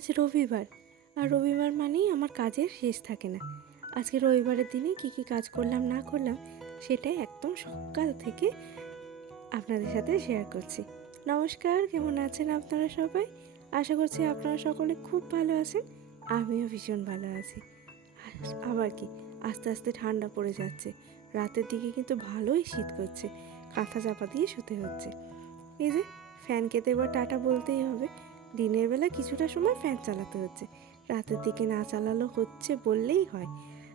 আজ রবিবার, আর রবিবার মানেই আমার কাজের শেষ থাকে না। আজকে রবিবারের দিনে কি কি কাজ করলাম না করলাম সেটাই একদম সকাল থেকে আপনাদের সাথে শেয়ার করছি। নমস্কার, কেমন আছেন আপনারা সবাই? আশা করছি আপনারা সকলে খুব ভালো আছেন। আমিও ভীষণ ভালো আছি। আবার কি, আস্তে আস্তে ঠান্ডা পড়ে যাচ্ছে। রাতের দিকে কিন্তু ভালোই শীত করছে, কাঁথা চাপা দিয়ে শুতে হচ্ছে। এই যে ফ্যানকে তো এবার টাটা বলতেই হবে। দিনের বেলা কিছুটা সময় ফ্যান চালাতে হচ্ছে, রাতের দিকে না চালালেও হচ্ছে বললেই হয়।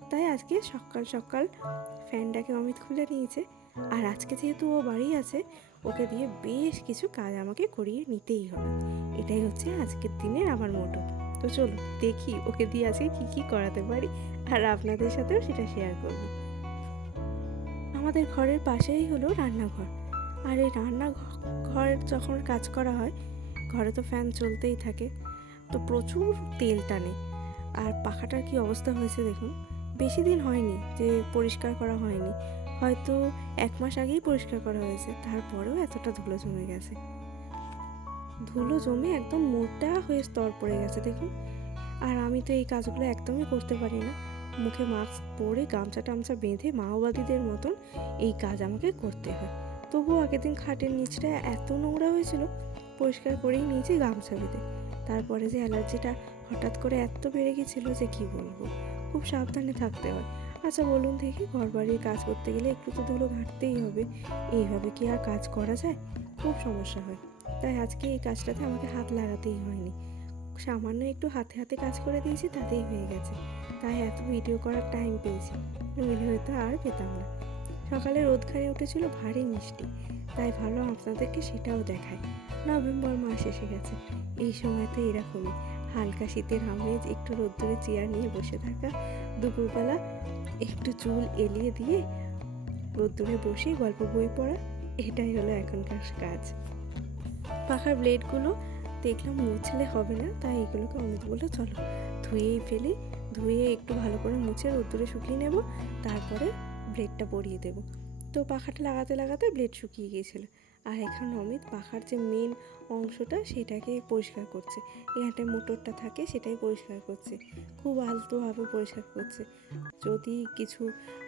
তাই আজকে সকাল সকাল ফ্যানটাকে অমিত খুলে নিয়েছে। আর আজকে যেহেতু ও বাড়ি আছে, ওকে দিয়ে বেশ কিছু কাজ আমাকে করিয়ে নিতেই হবে। এটাই হচ্ছে আজকের দিনের আমার মোটো। তো চলো দেখি ওকে দিয়ে আজকে কী কী করাতে পারি, আর আপনাদের সাথেও সেটা শেয়ার করব। আমাদের ঘরের পাশেই হলো রান্নাঘর, আর এই রান্নাঘর যখন কাজ করা হয়, ঘরে তো ফ্যান চলতেই থাকে, তো প্রচুর তেল টানে। আর পাখাটার কি অবস্থা হয়েছে দেখুন। বেশি দিন হয়নি যে পরিষ্কার করা হয়নি, হয়তো 1 মাস আগেই পরিষ্কার করা হয়েছে, তারপরেও এতটা ধুলো জমে গেছে। ধুলো জমে একদম মোটা হয়ে স্তর পড়ে গেছে দেখুন। আর আমি তো এই কাজগুলো একদমই করতে পারি না। মুখে মাস্ক পরে গামছা টামছা বেঁধে মাওবাদীদের মতন এই কাজ আমাকে করতে হয়। তবুও আগের দিন খাটের নিচটা এত নোংরা হয়েছিল, পরিষ্কার করেই নিয়েছি গামছা বেঁধে। তারপরে যে অ্যালার্জিটা হঠাৎ করে এত বেড়ে গেছিলো যে কি বলবো, খুব সাবধানে থাকতে হয়। আচ্ছা বলুন দেখি, ঘর বাড়ির কাজ করতে গেলে একটু তো ধুলো ঘাঁটতেই হবে, এইভাবে কি আর কাজ করা যায়? খুব সমস্যা হয়। তাই আজকে এই কাজটাতে আমাকে হাত লাগাতেই হয়নি, সামান্য একটু হাতে হাতে কাজ করে দিয়েছি, তাতেই হয়ে গেছে। তাই এত ভিডিও করার টাইম পেয়েছি, নইলে হয়তো আর পেতাম না। সকালে রোদখানি উঠেছিল ভারী মিষ্টি, তাই ভালো আপনাদেরকে সেটাও দেখায়। নভেম্বর মাস এসে গেছে, এই সময় তো এরকমই হালকা শীতের আমেজ, একটু রোদ্দুরে চেয়ার নিয়ে বসে থাকা, দুপুরবেলা একটু চুল এলিয়ে দিয়ে রোদ্দুরে বসে গল্প বই পড়া, এটাই হলো এখনকার কাজ। পাখার ব্লেডগুলো দেখলাম মুছলে হবে না, তাই এগুলোকে অমিত বললো চলো ধুয়েই ফেলি, ধুয়ে একটু ভালো করে মুছে রোদ্দুরে শুকিয়ে নেব, তারপরে ব্লেডটা পরিয়ে দেবো। তো পাখাটা লাগাতে লাগাতে ব্লেড শুকিয়ে গিয়েছিল। আর এখন অমিত পাখার যে মেন অংশটা সেটাকে পরিষ্কার করছে, এখানটায় মোটরটা থাকে সেটাই পরিষ্কার করছে, খুব আলতোভাবে পরিষ্কার করছে। যদি কিছু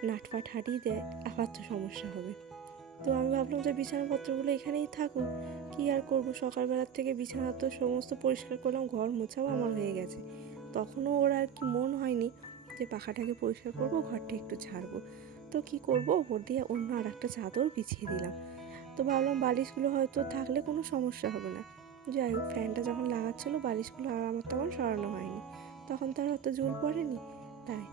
নাটফাট হারিয়ে দেয় আবার তো সমস্যা হবে। তো আমি ভাবলাম যে বিছানাপত্রগুলো এখানেই থাকুক, কি আর করবো। সকালবেলার থেকে বিছানা তো সমস্ত পরিষ্কার করলাম, ঘর মোছাও আমার হয়ে গেছে। তখনও ওর আর কি মন হয়নি যে পাখাটাকে পরিষ্কার করব, ঘরটা একটু ঝাড়বো। তো কি করব, ওপর দিয়ে অন্য আর একটা চাদর বিছিয়ে দিলাম। তো ভাবলাম বালিশগুলো হয়তো থাকলে কোনো সমস্যা হবে না। যাই হোক, ফ্যানটা যখন লাগাচ্ছিলো বালিশগুলো আর আমার তখন সরানো হয়নি, তখন তার হয়তো জোর পড়েনি তাই।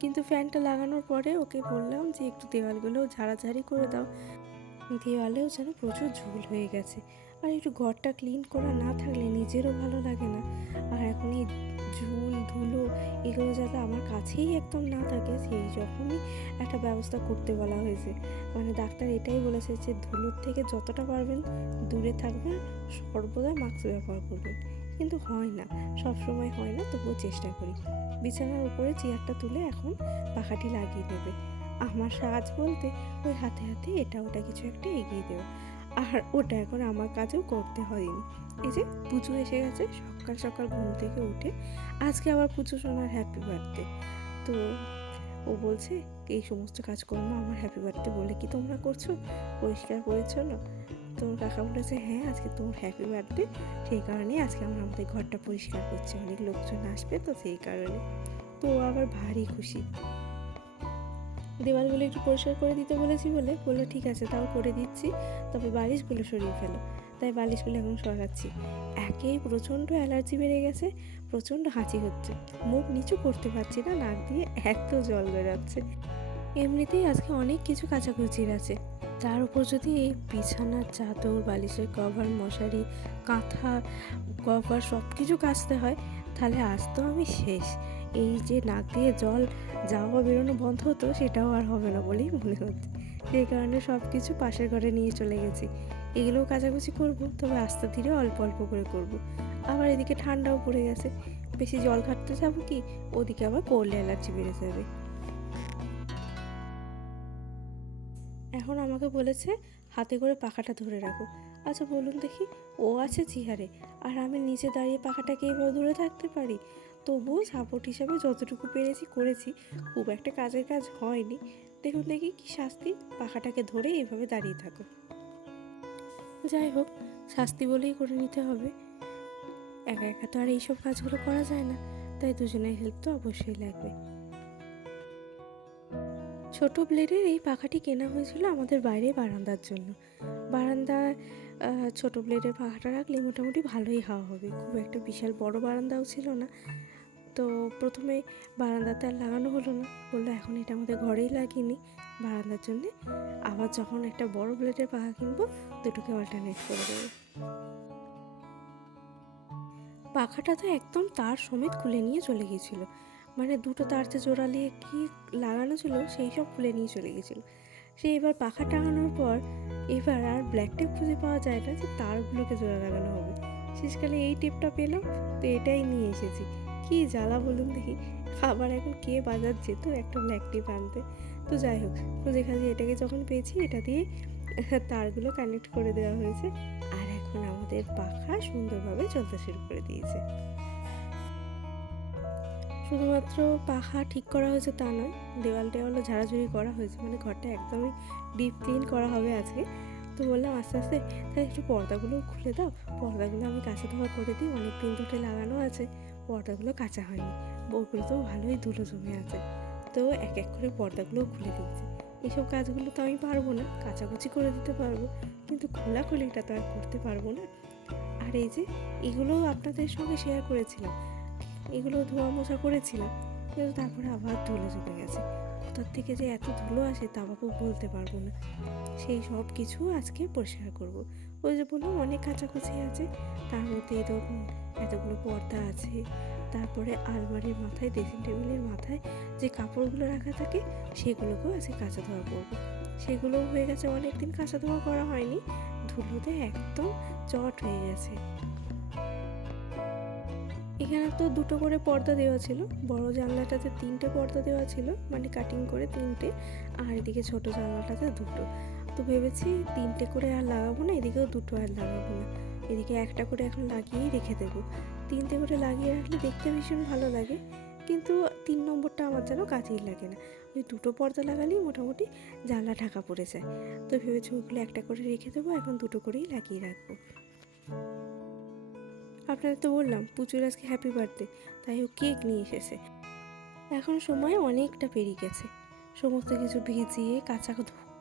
কিন্তু ফ্যানটা লাগানোর পরে ওকে বললাম যে একটু দেওয়ালগুলো ঝাড়াঝাড়ি করে দাও, দেওয়ালেও যেন প্রচুর ঝুল হয়ে গেছে। আর একটু ঘরটা ক্লিন করা না থাকলে নিজেরও ভালো লাগে না। আর এখন এই ঝুল ধুলো এগুলো যাতে আমার কাছেই একদম না থাকে, সেই রকমই একটা ব্যবস্থা করতে বলা হয়েছে। মানে ডাক্তার এটাই বলেছে যে ধুলোর থেকে যতটা পারবেন দূরে থাকবেন, সর্বদা মাস্ক ব্যবহার করবেন। কিন্তু হয় না, সব সময় হয় না, তবুও চেষ্টা করি। বিছানার উপরে চেয়ারটা তুলে এখন পাখাটি লাগিয়ে দেবে। আমার সাজ বলতে ওই হাতে হাতে এটা ওটা কিছু একটা এগিয়ে দেবে। আর ওটা এখন আমার কাজেও করতে হয়নি। এই যে পুজো এসে গেছে, সকাল সকাল ঘুম থেকে উঠে আজকে আবার পুজো শোনার হ্যাপি বার্থডে। তো ও বলছে এই সমস্ত কাজকর্ম আমার হ্যাপি বার্থডে বলে কি তোমরা করছো, পরিষ্কার পরিচ্ছন্ন? তোর কাকা বলেছে হ্যাঁ আজকে তোমার হ্যাপি বার্থডে, সেই কারণে আজকে আমরা আমাদের ঘরটা পরিষ্কার করছি, অনেক লোকজন আসবে তো সেই কারণে। তো ও আবার ভারী খুশি। দেওয়ালগুলো একটু পরিষ্কার করে দিতে বলেছি বলে বললো ঠিক আছে তাও করে দিচ্ছি, তবে বালিশগুলো সরিয়ে ফেলো। তাই বালিশগুলো এখন সরাচ্ছি। একেই প্রচণ্ড অ্যালার্জি বেড়ে গেছে, প্রচণ্ড হাঁচি হচ্ছে, মুখ নিচু করতে পারছি না, নাক দিয়ে এত জল বেরোচ্ছে। এমনিতেই আজকে অনেক কিছু কাচাকুচির আছে, তার উপর যদি এই বিছানার চাদর, বালিশের কভার, মশারি, কাঁথা, কভার সব কিছু কাচতে হয়, তাহলে আজ তো আমি শেষ। এই যে নাক দিয়ে জল যাওয়া বেরোনো বন্ধ হতো, সেটাও আর হবে না বলেই মনে হচ্ছে। সেই কারণে সব কিছু পাশের ঘরে নিয়ে চলে গেছি। এগুলোও কাচাকুচি করব, তবে আস্তে ধীরে অল্প অল্প করে করব। আবার এদিকে ঠান্ডাও পড়ে গেছে, বেশি জল ঘাটতে যাবো কি, ওদিকে আবার করলে অ্যালার্জি বেড়ে যাবে। এখন আমাকে বলেছে হাতে করে পাখাটা ধরে রাখো, আচ্ছা বলুন দেখি, ও আছে চেয়ারে আর আমি নিচে দাঁড়িয়ে পাখাটাকে এভাবে ধরে থাকতে পারি? তবুও সাপোর্ট হিসাবে যতটুকু পেরেছি করেছি, খুব একটা কাজের কাজ হয়নি। দেখুন দেখি কি শাস্তি, পাখাটাকে ধরে এইভাবে দাঁড়িয়ে থাকো। যাই হোক, শাস্তি বলেই করে নিতে হবে, একা একা তো আর এইসব কাজগুলো করা যায় না, তাই দুজনের হেল্প তো অবশ্যই লাগবে। ছোট ব্লেডের এই পাখাটি কেনা হয়েছিল আমাদের বাইরে বারান্দার জন্য। বারান্দায় ছোট ব্লেডের পাখাটা রাখলে মোটামুটি ভালোই হাওয়া হবে, খুব একটা বিশাল বড় বারান্দাও ছিল না। তো প্রথমে বারান্দাতে আর লাগানো হলো না, বললো এখন এটা আমাদের ঘরেই লাগিয়ে বারান্দার জন্যে, আবার যখন একটা বড় ব্লেডের পাখা কিনবো দুটোকে অল্টারনেট করে দেবো। পাখাটা তো একদম তার সমেত খুলে নিয়ে চলে গিয়েছিল, মানে দুটো তার যে জোড়ালে কি লাগানো ছিল সেই সব খুলে নিয়ে চলে গেছিলো। সে এবার পাখা টাঙানোর পর এবার আর ব্ল্যাক টেপ খুঁজে পাওয়া যায় না যে তারগুলোকে জোড়া লাগানো হবে। শেষকালে এই টেপটা পেলাম, তো এটাই নিয়ে এসেছি। কি জ্বালা বলুন দেখি, আবার এখন কে বাজার যেত একটা ব্ল্যাক টেপ আনতে। তো যাই হোক, খুঁজে খাজে এটাকে যখন পেয়েছি এটা দিয়ে তারগুলো কানেক্ট করে দেওয়া হয়েছে, আর এখন আমাদের পাখা সুন্দরভাবে চলতে শুরু করে দিয়েছে। শুধুমাত্র পাখা ঠিক করা হয়েছে তা নয়, দেওয়ালও ঝাড়াঝুড়ি করা হয়েছে, মানে ঘরটা একদমই ডিপ ক্লিন করা হবে আজকে। তো বললাম আস্তে আস্তে তাহলে একটু পর্দাগুলো খুলে দাও, পর্দাগুলো আমি কাঁচা ধোয়া করে দিই, অনেক দিন ধরে লাগানো আছে, পর্দাগুলো কাঁচা হয়নি, ওগুলো তো ভালোই ধুলো জমে আছে। তো এক এক করে পর্দাগুলোও খুলে দিয়েছে। এইসব কাজগুলো তো আমি পারবো না, কাচাকুচি করে দিতে পারবো, কিন্তু খোলাখুলিটা তো আর করতে পারবো না। আর এই যে এগুলো আপনাদের সঙ্গে শেয়ার করেছিলাম, এগুলো ধোয়া মোছা করেছিলাম, কিন্তু তারপরে আবার ধুলো জমে গেছে। কোথার থেকে যে এত ধুলো আসে তা বাবু বলতে পারবো না। সেই সব কিছু আজকে পরিষ্কার করব। ওই যে বললাম অনেক কাচাকুচি আছে, তার মধ্যে এই ধরুন এতগুলো পর্দা আছে, তারপরে আলমারির মাথায়, ড্রেসিং টেবিলের মাথায় যে কাপড়গুলো রাখা থাকে সেগুলোকেও আজকে কাঁচা ধোয়া করবো। সেগুলোও হয়ে গেছে, অনেক দিন কাঁচা ধোয়া করা হয়নি, ধুলোতে একদম চট হয়ে গেছে। এখানে তো দুটো করে পর্দা দেওয়া ছিল, বড় জানলাটাতে 3টে পর্দা দেওয়া ছিল, মানে কাটিং করে 3টে, আর এদিকে ছোট জানলাটাতে 2টো। তো ভেবেছি 3টে করে আর লাগাবো না, এদিকেও 2টো আর লাগাবো না, এদিকে একটা করে এখন লাগিয়েই রেখে দেবো। 3টে করে লাগিয়ে রাখলে দেখতে ভীষণ ভালো লাগে, কিন্তু 3 নম্বরটা আমার যেন কাজেই লাগে না। ওই 2টো পর্দা লাগালেই মোটামুটি জানলা ঢাকা পড়ে যায়। তো ভেবেছি ওগুলো একটা করে রেখে দেবো, এখন 2টো করেই লাগিয়ে রাখবো। আপনাদের তো বললাম পুচুর আজকে হ্যাপি বার্থডে, তাই ও কেক নিয়ে এসেছে। এখন সময় অনেকটা পেরিয়ে গেছে, সমস্ত কিছু ভিজিয়ে কাঁচা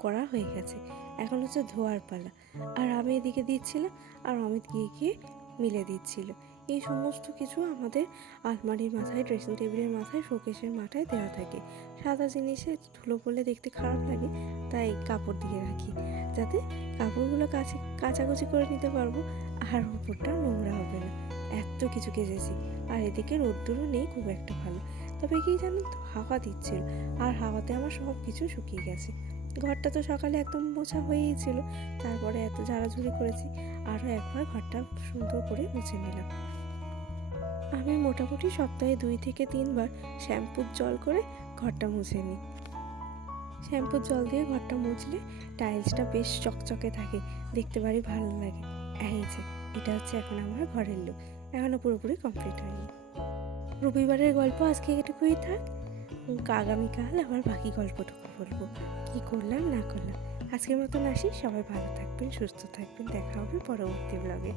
করা হয়ে গেছে, এখন হচ্ছে ধোয়ার পালা। আর আমি এদিকে দিচ্ছিলাম আর অমিত গিয়ে গিয়ে মিলে দিচ্ছিল। এই সমস্ত কিছু আমাদের আলমারির মাথায়, ড্রেসিং টেবিলের মাথায়, শোকেসের মাথায় দেওয়া থাকে। সাদা জিনিসে ধুলো পড়লে দেখতে খারাপ লাগে, তাই কাপড় দিয়ে রাখি, যাতে কাপড়গুলো কাচাকুচি করে নিতে পারবো আর উপরটা নোংরা হবে না। এত কিছু কেচেছি, আর এদিকে রোদ্দুরও নেই খুব একটা ভালো, তবে কি জানেন তো, হাওয়া দিচ্ছিল, আর হাওয়াতে আমার সব কিছু শুকিয়ে গেছে। ঘরটা তো সকালে একদম মোছা হয়েই ছিল, তারপরে এত ঝাড়াঝুড়ি করেছি, আরও একবার ঘরটা সুন্দর করে মুছে নিলাম। আমি মোটামুটি সপ্তাহে 2 থেকে 3 বার শ্যাম্পুর জল করে ঘরটা মুছে নিই। শ্যাম্পুর জল দিয়ে ঘরটা মুছলে টাইলসটা বেশ চকচকে থাকে, দেখতে ভারী ভালো লাগে। এই যে এটা হচ্ছে এখন আমার ঘরের লুক, এখনও পুরোপুরি কমপ্লিট হয়নি। রবিবারের গল্প আজকে এটুকুই থাক, আগামীকাল আবার বাকি গল্পটুকু বলবো, কি করলাম না করলাম। আজকের মতন আসি, সবাই ভালো থাকবেন, সুস্থ থাকবেন, দেখা হবে পরবর্তী ব্লগে।